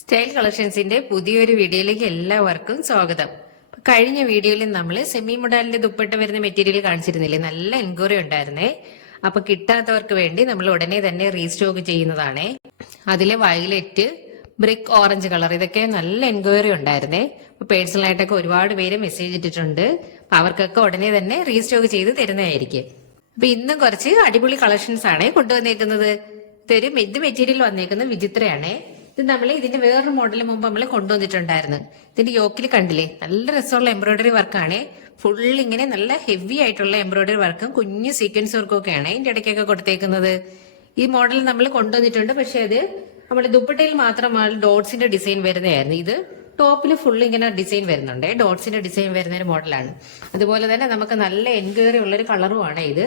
Style കളക്ഷൻസിന്റെ പുതിയൊരു വീഡിയോയിലേക്ക് എല്ലാവർക്കും സ്വാഗതം. കഴിഞ്ഞ വീഡിയോയിൽ നമ്മൾ സെമി മോഡലിന്റെ ദുപ്പട്ട വരുന്ന മെറ്റീരിയൽ കാണിച്ചിരുന്നില്ലേ, നല്ല എൻക്വയറി ഉണ്ടായിരുന്നേ. അപ്പൊ കിട്ടാത്തവർക്ക് വേണ്ടി നമ്മൾ ഉടനെ തന്നെ റീസ്റ്റോക്ക് ചെയ്യുന്നതാണേ. അതിലെ വയലറ്റ്, ബ്രിക്ക് ഓറഞ്ച് കളർ, ഇതൊക്കെ നല്ല എൻക്വയറി ഉണ്ടായിരുന്നേ. അപ്പൊ പേഴ്സണലായിട്ടൊക്കെ ഒരുപാട് പേര് മെസ്സേജ് ഇട്ടിട്ടുണ്ട്. അവർക്കൊക്കെ ഉടനെ തന്നെ റീസ്റ്റോക്ക് ചെയ്ത് തരുന്നതായിരിക്കും. അപ്പൊ ഇന്നും കുറച്ച് അടിപൊളി കളക്ഷൻസ് ആണ് കൊണ്ടുവന്നേക്കുന്നത്. ഇത് മെറ്റീരിയൽ വന്നേക്കുന്നത് വിചിത്രയാണേ. ഇത് നമ്മൾ ഇതിന്റെ വേറൊരു മോഡൽ മുമ്പ് നമ്മൾ കൊണ്ടുവന്നിട്ടുണ്ടായിരുന്നു. ഇതിന്റെ യോക്കിൽ കണ്ടില്ലേ, നല്ല രസമുള്ള എംബ്രോയിഡറി വർക്കാണ്. ഫുൾ ഇങ്ങനെ നല്ല ഹെവി ആയിട്ടുള്ള എംബ്രോയിഡറി വർക്കും കുഞ്ഞു സീക്വൻസ് വർക്കും ഒക്കെയാണ് ഇതിന്റെ ഇടയ്ക്കൊക്കെ കൊടുത്തേക്കുന്നത്. ഈ മോഡൽ നമ്മൾ കൊണ്ടുവന്നിട്ടുണ്ട്. പക്ഷെ അത് നമ്മുടെ ദുപ്പട്ടയിൽ മാത്രമാണ് ഡോട്ട്സിന്റെ ഡിസൈൻ വരുന്നതായിരുന്നു. ഇത് ടോപ്പിൽ ഫുൾ ഇങ്ങനെ ഡിസൈൻ വരുന്നുണ്ട്, ഡോട്ട്സിന്റെ ഡിസൈൻ വരുന്ന ഒരു മോഡലാണ്. അതുപോലെ തന്നെ നമുക്ക് നല്ല എൻക്വയറി ഉള്ളൊരു കളറുമാണ് ഇത്.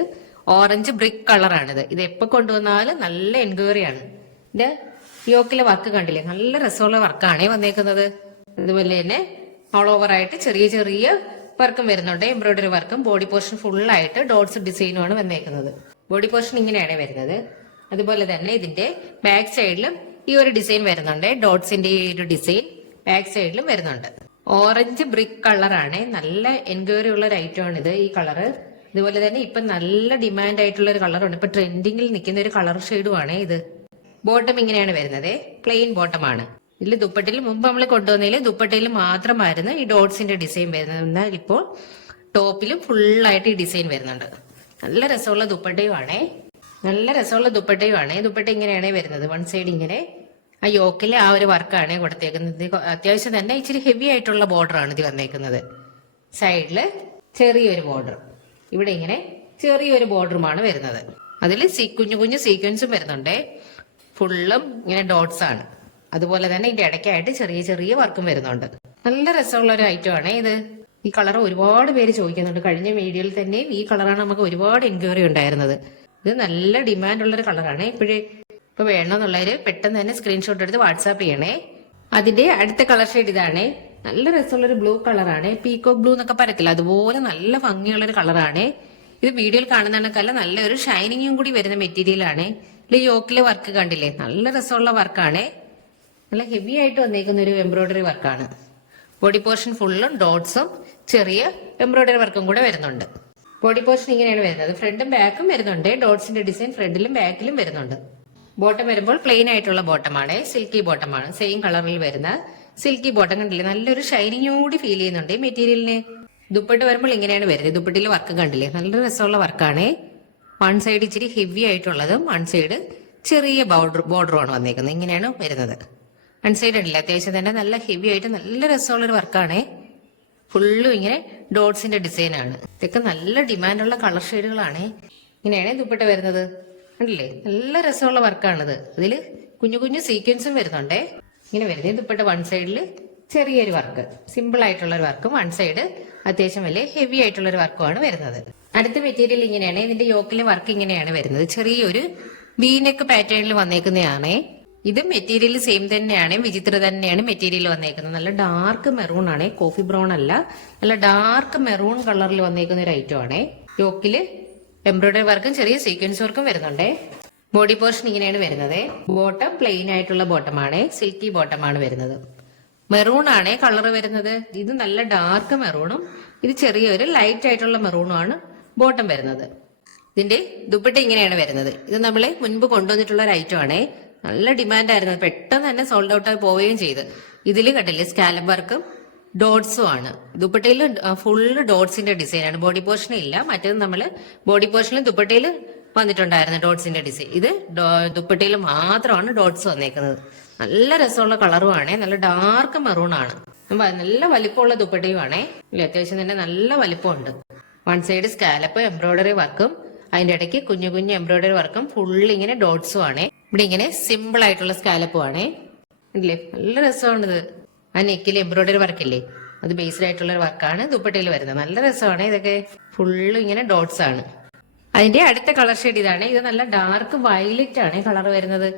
ഓറഞ്ച് ബ്രിക്ക് കളറാണിത്. ഇത് എപ്പോ കൊണ്ടുവന്നാലും നല്ല എൻക്വയറി ആണ്. ഇത് യോക്കിലെ വർക്ക് കണ്ടില്ലേ, നല്ല രസമുള്ള വർക്കാണ് വന്നേക്കുന്നത്. അതുപോലെ തന്നെ ഓൾ ഓവർ ആയിട്ട് ചെറിയ ചെറിയ വർക്കും വരുന്നുണ്ട്, എംബ്രോയിഡറി വർക്കും. ബോഡി പോർഷൻ ഫുള്ളായിട്ട് ഡോട്ട്സ് ഡിസൈനുമാണ് വന്നേക്കുന്നത്. ബോഡി പോർഷൻ ഇങ്ങനെയാണ് വരുന്നത്. അതുപോലെ തന്നെ ഇതിന്റെ ബാക്ക് സൈഡിലും ഈ ഒരു ഡിസൈൻ വരുന്നുണ്ട്, ഡോട്ട്സിന്റെ ഈ ഒരു ഡിസൈൻ ബാക്ക് സൈഡിലും വരുന്നുണ്ട്. ഓറഞ്ച് ബ്രിക്ക് കളറാണ്, നല്ല എൻക്വയറി ഉള്ള ഒരു ഐറ്റം ആണ് ഇത്, ഈ കളറ്. അതുപോലെ തന്നെ ഇപ്പൊ നല്ല ഡിമാൻഡ് ആയിട്ടുള്ള ഒരു കളറുണ്ട്, ഇപ്പൊ ട്രെൻഡിങ്ങിൽ നിൽക്കുന്ന ഒരു കളർ ഷെയ്ഡുമാണ് ഇത്. ബോട്ടം ഇങ്ങനെയാണ് വരുന്നത്, പ്ലെയിൻ ബോട്ടം ആണ്. ഇതിൽ ദുപ്പട്ടയിൽ മുമ്പ് നമ്മൾ കൊണ്ടുവന്നതിൽ ദുപ്പട്ടയിൽ മാത്രമായിരുന്നു ഈ ഡോട്ട്സിന്റെ ഡിസൈൻ വരുന്നത്. എന്നാൽ ഇപ്പോൾ ടോപ്പിലും ഫുള്ളായിട്ട് ഈ ഡിസൈൻ വരുന്നുണ്ട്. നല്ല രസമുള്ള ദുപ്പട്ടയുമാണേ, നല്ല രസമുള്ള ദുപ്പട്ടയുമാണ്. ദുപ്പട്ട ഇങ്ങനെയാണ് വരുന്നത്, വൺ സൈഡ് ഇങ്ങനെ ആ യോക്കിലെ ആ ഒരു വർക്കാണ് കൊടുത്തേക്കുന്നത്. അത്യാവശ്യം തന്നെ ഇച്ചിരി ഹെവി ആയിട്ടുള്ള ബോർഡർ ആണ് ഇത് വന്നേക്കുന്നത്. സൈഡില് ചെറിയൊരു ബോർഡർ, ഇവിടെ ഇങ്ങനെ ചെറിയൊരു ബോർഡറുമാണ് വരുന്നത്. അതിൽ കുഞ്ഞു കുഞ്ഞു സീക്വൻസും വരുന്നുണ്ട്, ഫുള്ളും ഇങ്ങനെ ഡോട്ട്സ് ആണ്. അതുപോലെ തന്നെ ഇതിന്റെ ഇടയ്ക്കായിട്ട് ചെറിയ ചെറിയ വർക്കും വരുന്നുണ്ട്. നല്ല രസമുള്ള ഒരു ഐറ്റം ആണ് ഇത്. ഈ കളർ ഒരുപാട് പേര് ചോദിക്കുന്നുണ്ട്. കഴിഞ്ഞ വീഡിയോയിൽ തന്നെയും ഈ കളറാണ് നമുക്ക് ഒരുപാട് എൻക്വയറി ഉണ്ടായിരുന്നത്. ഇത് നല്ല ഡിമാൻഡ് ഉള്ളൊരു കളറാണ്. ഇപ്പൊ വേണമെന്നുള്ളവര് പെട്ടെന്ന് തന്നെ സ്ക്രീൻഷോട്ട് എടുത്ത് വാട്സാപ്പ് ചെയ്യണേ. അതിന്റെ അടുത്ത കളർ ഷെയ്ഡ് ഇതാണ്. നല്ല രസമുള്ളൊരു ബ്ലൂ കളറാണ്, പീകോക്ക് ബ്ലൂ എന്നൊക്കെ പറയത്തില്ല, അതുപോലെ നല്ല ഭംഗിയുള്ളൊരു കളറാണ്. ഇത് വീഡിയോയിൽ കാണുന്നതിനേക്കാളും നല്ലൊരു ഷൈനിങ്ങും കൂടി വരുന്ന മെറ്റീരിയൽ ആണ്. ഇതിൽ യോക്കിലെ വർക്ക് കണ്ടില്ലേ, നല്ല രസമുള്ള വർക്കാണ്. നല്ല ഹെവി ആയിട്ട് വന്നേക്കുന്ന ഒരു എംബ്രോയിഡറി വർക്കാണ്. ബോഡി പോർഷൻ ഫുള്ളും ഡോട്ട്സും ചെറിയ എംബ്രോയിഡറി വർക്കും കൂടെ വരുന്നുണ്ട്. ബോഡി പോർഷൻ ഇങ്ങനെയാണ് വരുന്നത്, ഫ്രണ്ടും ബാക്കും വരുന്നുണ്ട്. ഡോട്ട്സിന്റെ ഡിസൈൻ ഫ്രണ്ടിലും ബാക്കിലും വരുന്നുണ്ട്. ബോട്ടം വരുമ്പോൾ പ്ലെയിൻ ആയിട്ടുള്ള ബോട്ടമാണ്, സിൽക്കി ബോട്ടമാണ്. സെയിം കളറിൽ വരുന്ന സിൽക്കി ബോട്ടം കണ്ടില്ലേ, നല്ലൊരു ഷൈനിങ്ങും കൂടി ഫീൽ ചെയ്യുന്നുണ്ട് ഈ മെറ്റീരിയലിന്. ദുപ്പട്ട വരുമ്പോൾ ഇങ്ങനെയാണ് വരുന്നത്. ദുപ്പട്ടയിൽ വർക്ക് കണ്ടില്ലേ, നല്ല രസമുള്ള വർക്കാണ്. വൺ സൈഡ് ഇച്ചിരി ഹെവി ആയിട്ടുള്ളതും വൺ സൈഡ് ചെറിയ ബോർഡറുമാണ് വന്നേക്കുന്നത്. ഇങ്ങനെയാണ് വരുന്നത്. വൺ സൈഡ് ഉണ്ടല്ലേ, അത്യാവശ്യം തന്നെ നല്ല ഹെവി ആയിട്ട് നല്ല രസമുള്ളൊരു വർക്കാണ്. ഫുള്ളും ഇങ്ങനെ ഡോട്ട്സിന്റെ ഡിസൈൻ ആണ്. ഇതൊക്കെ നല്ല ഡിമാൻഡുള്ള കളർ ഷെയ്ഡുകളാണ്. ഇങ്ങനെയാണ് ദുപ്പട്ട വരുന്നത്, കണ്ടില്ലേ, നല്ല രസമുള്ള വർക്കാണിത്. ഇതിൽ കുഞ്ഞു കുഞ്ഞു സീക്വൻസും വരുന്നുണ്ടേ. ഇങ്ങനെ വരുന്നത് ദുപ്പട്ട വൺ സൈഡിൽ ചെറിയൊരു വർക്ക്, സിമ്പിൾ ആയിട്ടുള്ള ഒരു വർക്കും വൺ സൈഡ് അത്യാവശ്യം വലിയ ഹെവി ആയിട്ടുള്ള ഒരു വർക്കുമാണ് വരുന്നത്. അടുത്ത മെറ്റീരിയൽ ഇങ്ങനെയാണ്. ഇതിന്റെ യോക്കിലെ വർക്ക് ഇങ്ങനെയാണ് വരുന്നത്, ചെറിയൊരു വീനെക്ക് പാറ്റേണിൽ വന്നേക്കുന്നതാണ്. ഇത് മെറ്റീരിയൽ സെയിം തന്നെയാണ്, വിചിത്ര തന്നെയാണ് മെറ്റീരിയൽ വന്നേക്കുന്നത്. നല്ല ഡാർക്ക് മെറൂൺ ആണ്, കോഫി ബ്രൗൺ അല്ല, നല്ല ഡാർക്ക് മെറൂൺ കളറിൽ വന്നേക്കുന്ന ഒരു ഐറ്റം ആണ്. യോക്കില് എംബ്രോയിഡറി വർക്കും ചെറിയ സീക്വൻസ് വർക്കും വരുന്നുണ്ട്. ബോഡി പോർഷൻ ഇങ്ങനെയാണ് വരുന്നത്. ബോട്ടം പ്ലെയിൻ ആയിട്ടുള്ള ബോട്ടമാണ്, സിൽക്കി ബോട്ടമാണ് വരുന്നത്. മെറൂൺ ആണ് കളർ വരുന്നത്. ഇത് നല്ല ഡാർക്ക് മെറൂണും ഇത് ചെറിയൊരു ലൈറ്റ് ആയിട്ടുള്ള മെറൂണും ആണ് ബോട്ടം വരുന്നത്. ഇതിന്റെ ദുപ്പട്ട ഇങ്ങനെയാണ് വരുന്നത്. ഇത് നമ്മൾ മുൻപ് കൊണ്ടുവന്നിട്ടുള്ള ഒരു ഐറ്റം ആണ്. നല്ല ഡിമാൻഡ് ആയിരുന്നു, പെട്ടെന്ന് തന്നെ സോൾഡ് ഔട്ട് ആയി പോവുകയും ചെയ്ത്. ഇതിൽ കണ്ടില്ലേ, സ്കാലപ്പ് വർക്കും ഡോട്ട്സും ആണ്. ദുപ്പട്ടയിൽ ഫുള്ള് ഡോട്ട്സിന്റെ ഡിസൈൻ ആണ്. ബോഡി പോർഷൻ ഇല്ല, മറ്റേത് നമ്മള് ബോഡി പോർഷനിൽ ദുപ്പട്ടയിൽ വന്നിട്ടുണ്ടായിരുന്നു ഡോട്ട്സിന്റെ ഡിസൈൻ. ഇത് ദുപ്പട്ടയിൽ മാത്രമാണ് ഡോട്ട്സ് വന്നേക്കുന്നത്. നല്ല രസമുള്ള കളറുമാണ്, നല്ല ഡാർക്ക് മെറൂൺ ആണ്. നല്ല വലിപ്പമുള്ള ദുപ്പട്ടയുമാണേ, അത്യാവശ്യം തന്നെ നല്ല വലിപ്പമുണ്ട്. വൺ സൈഡ് സ്കാലപ്പ് എംബ്രോയിഡറി വർക്കും അതിന്റെ ഇടയ്ക്ക് കുഞ്ഞു കുഞ്ഞു എംബ്രോയിഡറി വർക്കും ഫുള്ള് ഇങ്ങനെ ഡോട്ട്സും ആണ്. ഇവിടെ ഇങ്ങനെ സിമ്പിൾ ആയിട്ടുള്ള സ്കാലപ്പും ആണേ, ഇല്ലേ, നല്ല രസമാണിത്. ആ നെക്കിൽ എംബ്രോയിഡറി വർക്കില്ലേ, അത് ബേസ്ഡ് ആയിട്ടുള്ള ഒരു വർക്കാണ് ദുപ്പട്ടയിൽ വരുന്നത്. നല്ല രസമാണ്. ഇതൊക്കെ ഫുള്ള് ഇങ്ങനെ ഡോട്ട്സ് ആണ്. അതിന്റെ അടുത്ത കളർ ഷെയ്ഡ് ഇതാണ്. ഇത് നല്ല ഡാർക്ക് വയലറ്റ് ആണ് കളർ വരുന്നത്.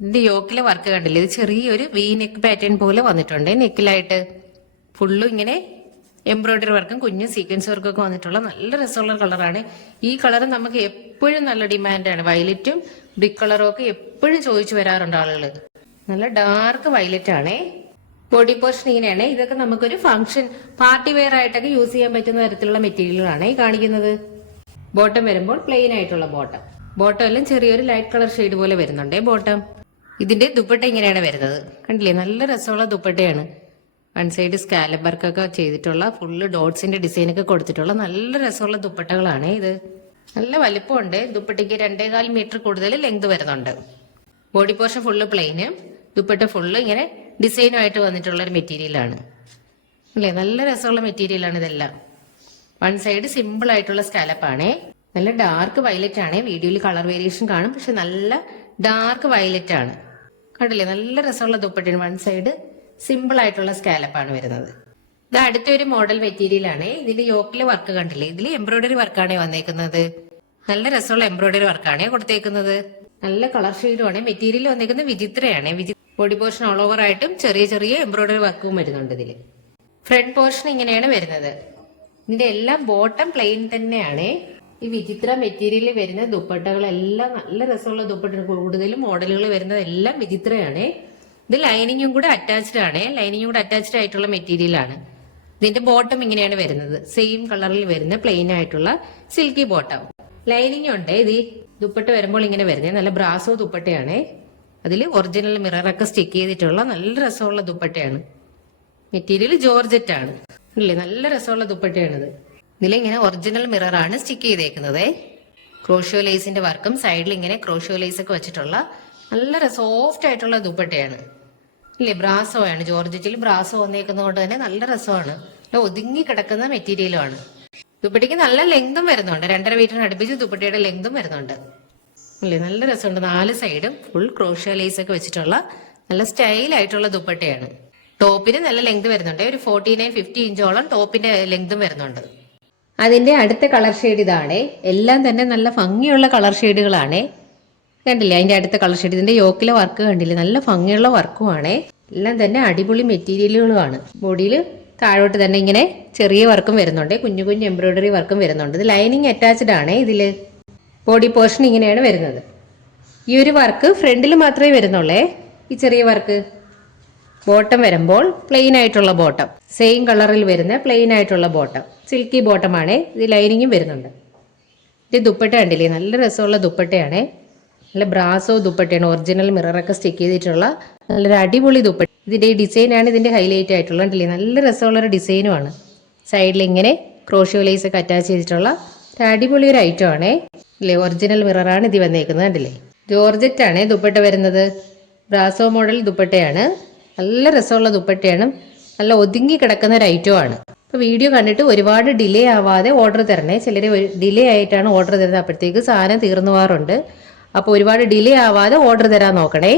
ഇതിന്റെ യോക്കിലെ വർക്ക് കണ്ടില്ലേ, ഇത് ചെറിയൊരു വി നെക്ക് പാറ്റേൺ പോലെ വന്നിട്ടുണ്ട് നെക്കിലായിട്ട്. ഫുള്ളും ഇങ്ങനെ എംബ്രോയിഡറി വർക്കും കുഞ്ഞു സീക്വൻസ് വർക്കും ഒക്കെ വന്നിട്ടുള്ള നല്ല രസമുള്ള കളറാണ്. ഈ കളർ നമുക്ക് എപ്പോഴും നല്ല ഡിമാൻഡാണ്. വയലറ്റും ബ്രിക്ക് കളറും ഒക്കെ എപ്പോഴും ചോദിച്ചു വരാറുണ്ട് ആളുകൾ. നല്ല ഡാർക്ക് വയലറ്റ് ആണേ. ബോഡി പോർഷൻ ഇങ്ങനെയാണ്. ഇതൊക്കെ നമുക്കൊരു ഫംഗ്ഷൻ പാർട്ടി വെയർ ആയിട്ടൊക്കെ യൂസ് ചെയ്യാൻ പറ്റുന്ന തരത്തിലുള്ള മെറ്റീരിയലുകളാണ് ഈ കാണിക്കുന്നത്. ബോട്ടം വരുമ്പോൾ പ്ലെയിൻ ആയിട്ടുള്ള ബോട്ടം എല്ലാം ചെറിയൊരു ലൈറ്റ് കളർ ഷെയ്ഡ് പോലെ വരുന്നുണ്ടേ ബോട്ടം. ഇതിന്റെ ദുപ്പട്ട ഇങ്ങനെയാണ് വരുന്നത്. കണ്ടില്ലേ, നല്ല രസമുള്ള ദുപ്പട്ടയാണ്. വൺ സൈഡ് സ്കാലപ്പ് വർക്കൊക്കെ ചെയ്തിട്ടുള്ള ഫുള്ള് ഡോട്ട്സിന്റെ ഡിസൈൻ ഒക്കെ കൊടുത്തിട്ടുള്ള നല്ല രസമുള്ള ദുപ്പട്ടകളാണ് ഇത്. നല്ല വലിപ്പമുണ്ട്. ദുപ്പട്ടയ്ക്ക് 2.25 മീറ്റർ കൂടുതൽ ലെങ്ത് വരുന്നുണ്ട്. ബോഡി പോർഷൻ ഫുള്ള് പ്ലെയിന്, ദുപ്പട്ട ഫുള്ള് ഇങ്ങനെ ഡിസൈനുമായിട്ട് വന്നിട്ടുള്ള ഒരു മെറ്റീരിയലാണ് അല്ലേ. നല്ല രസമുള്ള മെറ്റീരിയലാണ് ഇതെല്ലാം. വൺ സൈഡ് സിമ്പിൾ ആയിട്ടുള്ള സ്കാലപ്പാണേ. നല്ല ഡാർക്ക് വയലറ്റ് ആണ്. വീഡിയോയിൽ കളർ വേരിയേഷൻ കാണും, പക്ഷെ നല്ല ഡാർക്ക് വയലറ്റ് ആണ്. കണ്ടില്ലേ, നല്ല രസമുള്ള ദുപ്പട്ടയാണ്. വൺ സൈഡ് സിമ്പിൾ ആയിട്ടുള്ള സ്കാലപ്പാണ് വരുന്നത്. ഇത് അടുത്തൊരു മോഡൽ മെറ്റീരിയൽ ആണ്. ഇതിന്റെ യോക്കിലെ വർക്ക് കണ്ടില്ലേ, ഇതിൽ എംബ്രോയിഡറി വർക്കാണ് വന്നേക്കുന്നത്. നല്ല രസമുള്ള എംബ്രോയിഡറി വർക്കാണ് കൊടുത്തേക്കുന്നത്. നല്ല കളർ ഷെയ്ഡുമാണ്. മെറ്റീരിയൽ വന്നേക്കുന്നത് വിചിത്രയാണ്. ബോഡി പോർഷൻ ഓൾ ഓവർ ആയിട്ടും ചെറിയ ചെറിയ എംബ്രോയിഡറി വർക്കും വരുന്നുണ്ട് ഇതില്. ഫ്രണ്ട് പോർഷൻ ഇങ്ങനെയാണ് വരുന്നത്. ഇതിന്റെ എല്ലാം ബോട്ടം പ്ലെയിൻ തന്നെയാണ്. ഈ വിചിത്ര മെറ്റീരിയലിൽ വരുന്ന ദുപ്പട്ടകളെല്ലാം നല്ല രസമുള്ള ദുപ്പട്ട. കൂടുതലും മോഡലുകൾ വരുന്നത് എല്ലാം വിചിത്രയാണ്. ഇത് ലൈനിങ്ങും കൂടെ അറ്റാച്ച്ഡ് ആണ്. ലൈനിങ്ങും കൂടെ അറ്റാച്ച്ഡ് ആയിട്ടുള്ള മെറ്റീരിയൽ ആണ്. ഇതിന്റെ ബോട്ടം ഇങ്ങനെയാണ് വരുന്നത്. സെയിം കളറിൽ വരുന്ന പ്ലെയിൻ ആയിട്ടുള്ള സിൽക്കി ബോട്ടം. ലൈനിങ് ഉണ്ട്. ഇത് ദുപ്പട്ട വരുമ്പോൾ ഇങ്ങനെ വരുന്നത് നല്ല ബ്രാസോ ദുപ്പട്ടയാണ്. അതിൽ ഒറിജിനൽ മിററൊക്കെ സ്റ്റിക്ക് ചെയ്തിട്ടുള്ള നല്ല രസമുള്ള ദുപ്പട്ടയാണ്. മെറ്റീരിയൽ ജോർജറ്റ് ആണ് അല്ലേ. നല്ല രസമുള്ള ദുപ്പട്ടയാണിത്. ഇതിലിങ്ങനെ ഒറിജിനൽ മിററാണ് സ്റ്റിക്ക് ചെയ്തേക്കുന്നത്. ക്രോഷ്യോ ലേസിന്റെ വർക്കും സൈഡിൽ ഇങ്ങനെ ക്രോഷ്യോ ലേസ് ഒക്കെ വെച്ചിട്ടുള്ള നല്ല സോഫ്റ്റ് ആയിട്ടുള്ള ദുപ്പട്ടയാണ് ഇല്ലേ. ബ്രാസോ ആണ്, ജോർജറ്റിൽ ബ്രാസോ വന്നേക്കുന്നത് കൊണ്ട് തന്നെ നല്ല രസമാണ്. ഒതുങ്ങി കിടക്കുന്ന മെറ്റീരിയലുമാണ്. ദുപ്പട്ടയ്ക്ക് നല്ല ലെങ്തും വരുന്നുണ്ട്. 2.5 മീറ്ററിന് അടുപ്പിച്ച് ദുപ്പട്ടയുടെ ലെങ്തും വരുന്നുണ്ട് അല്ലേ. നല്ല രസമുണ്ട്. 4 സൈഡും ഫുൾ ക്രോഷ്യോ ലേസ് ഒക്കെ വെച്ചിട്ടുള്ള നല്ല സ്റ്റൈൽ ആയിട്ടുള്ള ദുപ്പട്ടയാണ്. ടോപ്പിന് നല്ല ലെങ്ത് വരുന്നുണ്ട്. ഒരു 49-50 ഇഞ്ചോളം ടോപ്പിന്റെ ലെങ്തും വരുന്നുണ്ട്. അതിന്റെ അടുത്ത കളർ ഷെയ്ഡ് ഇതാണ്. എല്ലാം തന്നെ നല്ല ഭംഗിയുള്ള കളർ ഷെയ്ഡുകളാണ്. കണ്ടില്ലേ, അതിന്റെ അടുത്ത കളർ ഷെയ്ഡ്. ഇതിന്റെ യോക്കിലെ വർക്ക് കണ്ടില്ലേ, നല്ല ഭംഗിയുള്ള വർക്കുമാണ്. എല്ലാം തന്നെ അടിപൊളി മെറ്റീരിയലുകളുമാണ്. ബോഡിയിൽ താഴോട്ട് തന്നെ ഇങ്ങനെ ചെറിയ വർക്കും വരുന്നുണ്ട്. കുഞ്ഞു കുഞ്ഞു എംബ്രോയിഡറി വർക്കും വരുന്നുണ്ട്. ഇത് ലൈനിങ് അറ്റാച്ച്ഡ് ആണ്. ഇതില് ബോഡി പോർഷൻ ഇങ്ങനെയാണ് വരുന്നത്. ഈ ഒരു വർക്ക് ഫ്രണ്ടിൽ മാത്രമേ വരുന്നുള്ളേ, ഈ ചെറിയ വർക്ക്. ബോട്ടം വരുമ്പോൾ പ്ലെയിൻ ആയിട്ടുള്ള ബോട്ടം, സെയിം കളറിൽ വരുന്ന പ്ലെയിൻ ആയിട്ടുള്ള ബോട്ടം, സിൽക്കി ബോട്ടമാണ്. ഇത് ലൈനിങ്ങും വരുന്നുണ്ട്. ഇത് ദുപ്പട്ട കണ്ടില്ലേ, നല്ല രസമുള്ള ദുപ്പട്ടയാണ്. നല്ല ബ്രാസോ ദുപ്പട്ടയാണ്. ഒറിജിനൽ മിററൊക്കെ സ്റ്റിക്ക് ചെയ്തിട്ടുള്ള നല്ലൊരു അടിപൊളി ദുപ്പട്ട. ഇതിന്റെ ഈ ഡിസൈനാണ് ഇതിന്റെ ഹൈലൈറ്റ് ആയിട്ടുള്ള. കണ്ടില്ലേ, നല്ല രസമുള്ളൊരു ഡിസൈനുമാണ്. സൈഡിൽ ഇങ്ങനെ ക്രോഷ്യോ ലേസ് ഒക്കെ അറ്റാച്ച് ചെയ്തിട്ടുള്ള ഒരു അടിപൊളി ഒരു ഐറ്റം ആണ് അല്ലേ. ഒറിജിനൽ മിററാണ് ഇത് വന്നേക്കുന്നത്. കണ്ടില്ലേ, ജോർജറ്റ് ആണ് ദുപ്പട്ട വരുന്നത്. ബ്രാസോ മോഡൽ ദുപ്പട്ടയാണ്. നല്ല രസമുള്ള ദുപ്പട്ടയാണ്. നല്ല ഒതുങ്ങി കിടക്കുന്ന ഒരു ഐറ്റം ആണ്. അപ്പോൾ വീഡിയോ കണ്ടിട്ട് ഒരുപാട് ഡിലേ ആവാതെ ഓർഡർ തരണേ. ചിലർ ഡിലേ ആയിട്ടാണ് ഓർഡർ തരുന്നത്. അപ്പോഴത്തേക്ക് സാധനം തീർന്നു പോകാറുണ്ട്. അപ്പോൾ ഒരുപാട് ഡിലേ ആവാതെ ഓർഡർ തരാൻ നോക്കണേ.